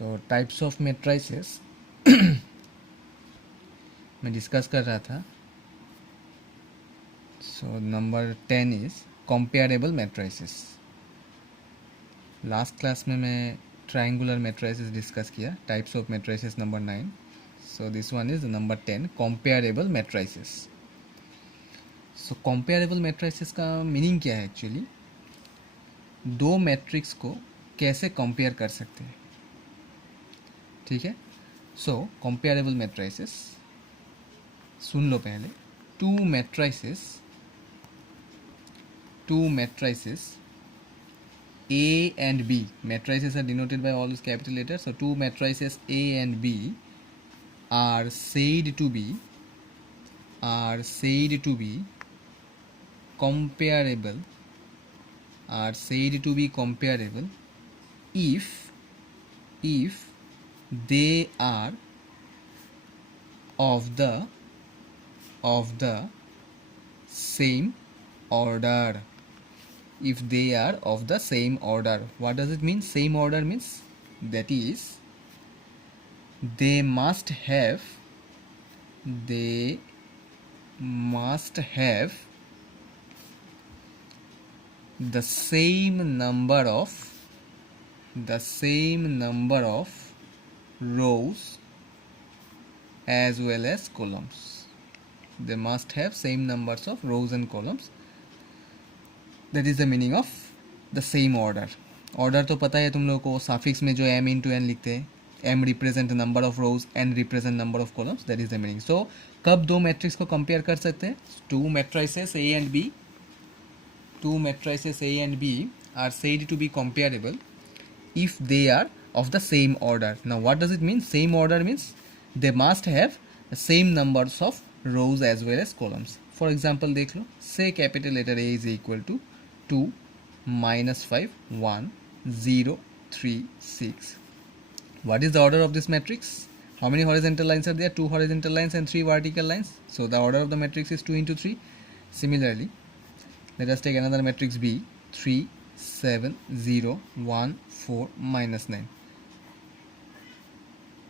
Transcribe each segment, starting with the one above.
So types of matrices मैं discuss कर रहा था. So number 10 is comparable matrices. Last class में मैं ट्रायंगुलर मेट्राइसेस डिस्कस किया. Types of matrices number 9. So this one is number 10 comparable matrices. So comparable matrices का meaning क्या है एक्चुअली? दो मैट्रिक्स को कैसे कंपेयर कर सकते हैं, ठीक है. सो कंपेरेबल मेट्राइसेस, सुन लो पहले. Two matrices A and B. Matrices are denoted by all these capital letters. So two matrices A and B are said to be comparable if they are of the same order. If they are of the same order. What does it mean? Same order means, that is, they must have the same number of rows as well as columns. They must have same numbers of rows and columns. That is the meaning of the same order. Order तो पता है तुम लोगों को, suffix में जो m into n लिखते हैं. m represent number of rows, n represent number of columns. That is the meaning. So कब दो मैट्रिक्स को कंपेयर कर सकते हैं? Two matrices A and B are said to be comparable if they are of the same order. Now what does it mean? Same order means they must have the same numbers of rows as well as columns. For example, देख लो. Say capital letter A is equal to 2, -5, 1, 0, 3, 6. What is the order of this matrix? How many horizontal lines are there? 2 horizontal lines and 3 vertical lines. So the order of the matrix is 2 into 3. Similarly, let us take another matrix B. 3, 7, 0, 1, 4, -9.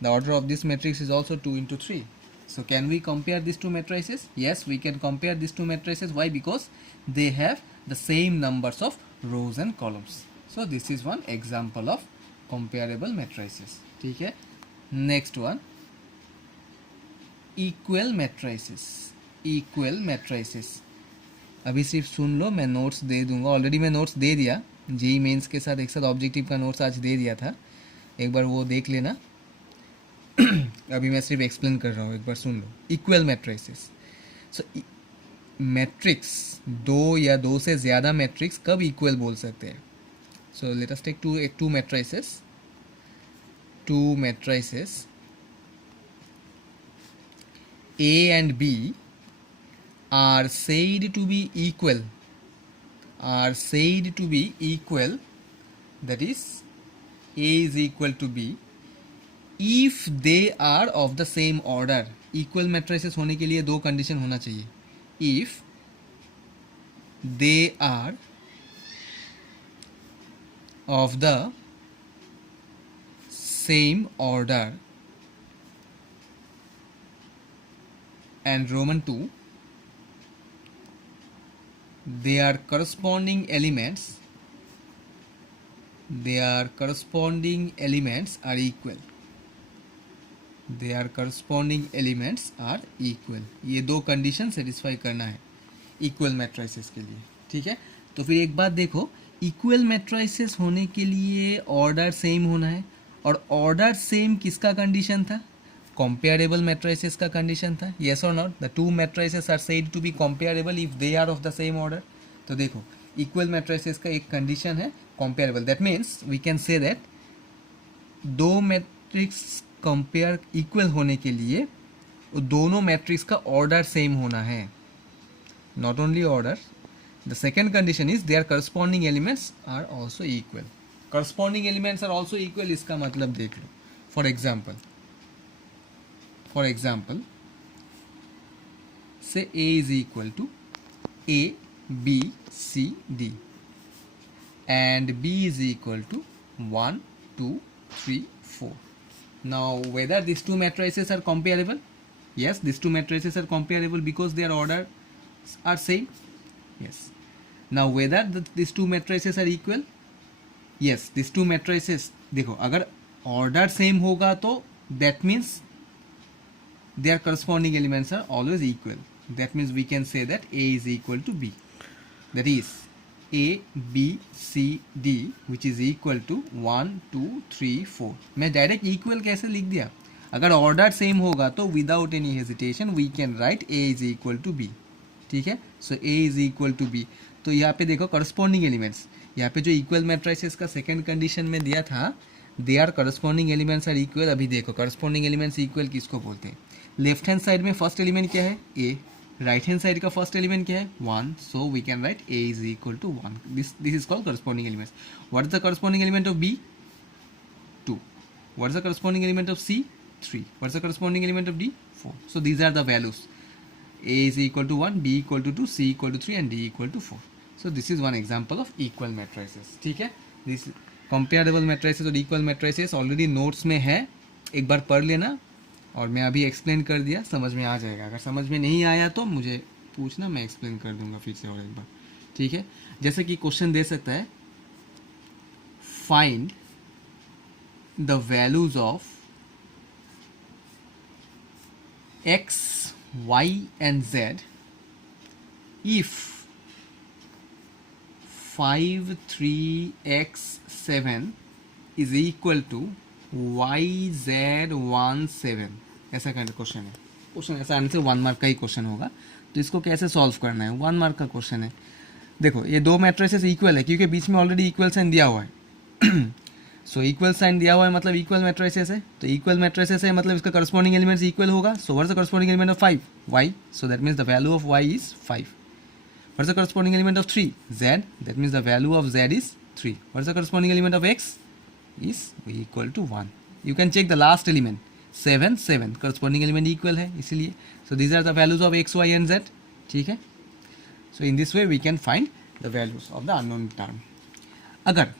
The order of this matrix is also 2 into 3. So can we compare these two matrices? Yes, we can compare these two matrices. Why? Because they have the same numbers of rows and columns. So this is one example of comparable matrices. ठीक है. Next one, equal matrices. अभी सिर्फ सुन लो, मैं नोट्स दे दूंगा. ऑलरेडी मैं नोट्स दे दिया. JEE mains के साथ एक साथ ऑब्जेक्टिव का नोट्स आज दे दिया था. एक बार वो देख लेना. अभी मैं सिर्फ एक्सप्लेन कर रहा हूँ, एक बार सुन लो. Equal matrices. सो मैट्रिक्स, दो या दो से ज़्यादा मैट्रिक्स कब इक्वल बोल सकते हैं? So let us take two matrices A and B are said to be equal. That is, A is equal to B if they are of the same order. Equal matrices होने के लिए दो कंडीशन होना चाहिए. If they are of the same order, and Roman 2, their corresponding elements are equal. ये दो condition satisfy करना है इक्वल मैट्रिसेस के लिए. ठीक है. तो फिर एक बात देखो, इक्वल मैट्रिसेस होने के लिए ऑर्डर सेम होना है. और ऑर्डर सेम किसका कंडीशन था? कंपेरेबल मैट्रिसेस का कंडीशन था. यस और not? The two matrices are said to be comparable if they are of the same order. तो देखो, इक्वल मैट्रिसेस का एक कंडीशन है comparable. That means we can say that दो मैट्रिक्स कंपेयर इक्वल होने के लिए दोनों मैट्रिक्स का ऑर्डर सेम होना है. Not only order, the second condition is there corresponding elements are also equal. Corresponding elements are also equal, इसका मतलब देख लो. For example say A is equal to A, B, C, D and B is equal to 1, 2, 3, 4. Now whether these two matrices are comparable? Yes, these two matrices are comparable because their orders are same. Yes. Now whether these two matrices are equal? Yes, these two matrices, देखो अगर order same होगा तो that means their corresponding elements are always equal. That means we can say that A is equal to B. That is A, B, C, D which is equal to 1, 2, 3, 4. मैं direct equal कैसे लिख दिया? अगर order same होगा तो without any hesitation we can write A is equal to B. ठीक है, so A is equal to B. तो यहाँ पे देखो करस्पॉन्डिंग एलिमेंट्स, यहाँ पे जो इक्वल मैट्रिसेस का सेकंड कंडीशन में दिया था, they are corresponding elements are equal. अभी देखो करस्पॉन्डिंग एलिमेंट्स इक्वल किसको बोलते हैं? लेफ्ट हैंड साइड में फर्स्ट एलिमेंट क्या है? A. राइट हैंड साइड का फर्स्ट एलिमेंट क्या है? 1. So we can write A is equal to 1. This is called corresponding elements. What is the corresponding element of B? 2. What is the corresponding element of C? 3. What is the corresponding element of D? 4. So these are the values. A is equal to 1, B equal to 2, C equal to 3 and D equal to 4. So this is one example of equal matrices. ठीक है, this comparable matrices और equal matrices already notes में है, एक बार पढ़ लेना. और मैं अभी एक्सप्लेन कर दिया, समझ में आ जाएगा. अगर समझ में नहीं आया तो मुझे पूछना, मैं एक्सप्लेन कर दूंगा फिर से और एक बार. ठीक है, जैसे कि क्वेश्चन दे सकता है, find the values of x, y and z if 5, 3, x, 7 is equal to y, z, 1, 7. ऐसा kind of क्वेश्चन है. क्वेश्चन ऐसा आंसर 1 मार्क का ही क्वेश्चन होगा. तो इसको कैसे सॉल्व करना है? 1 मार्क का क्वेश्चन है. देखो ये दो मैट्रिसेस इक्वल है क्योंकि बीच में ऑलरेडी इक्वल साइन दिया हुआ है. सो इक्वल साइन दिया हुआ है मतलब इक्वल मैट्रिसेस है. तो इक्वल मैट्रिसेस है मतलब इसका करस्पॉन्डिंग एलिमेंट्स इक्वल होगा. So what is the corresponding element of 5? y. So that means the value of y is 5. What is the corresponding element of 3? Z. That means the value of Z is 3. What is the corresponding element of X? Is equal to 1. You can check the last element. 7, 7. Corresponding element equal है इसीलिए. So these are the values of X, Y and Z. ठीक है. So in this way we can find the values of the unknown term. अगर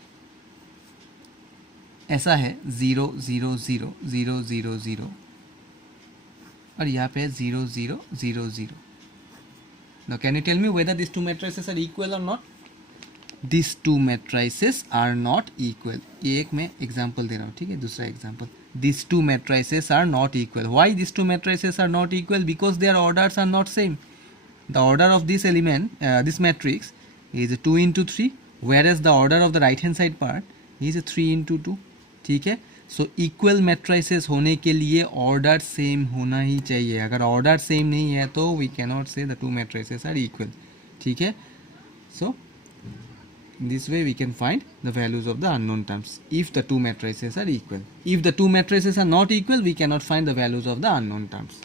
ऐसा है 0, 0, 0, 0, 0, 0 और यहाँ पे 0, 0, 0, 0. Now can you tell me whether these two matrices are equal or not? These two matrices are not equal. ये एक मैं example दे रहा हूँ. ठीक है, दूसरा example. These two matrices are not equal. Why these two matrices are not equal? Because their orders are not same. The order of this element, this matrix is 2 into 3, whereas the order of the right hand side part is 3 into 2. ठीक है, so equal matrices होने के लिए order same होना ही चाहिए. अगर order same नहीं है तो we can not say the two matrices are equal. ठीक है, सो in this way we can find the values of the unknown terms if the two matrices are equal. If the two matrices are not equal, we cannot find the values of the unknown terms.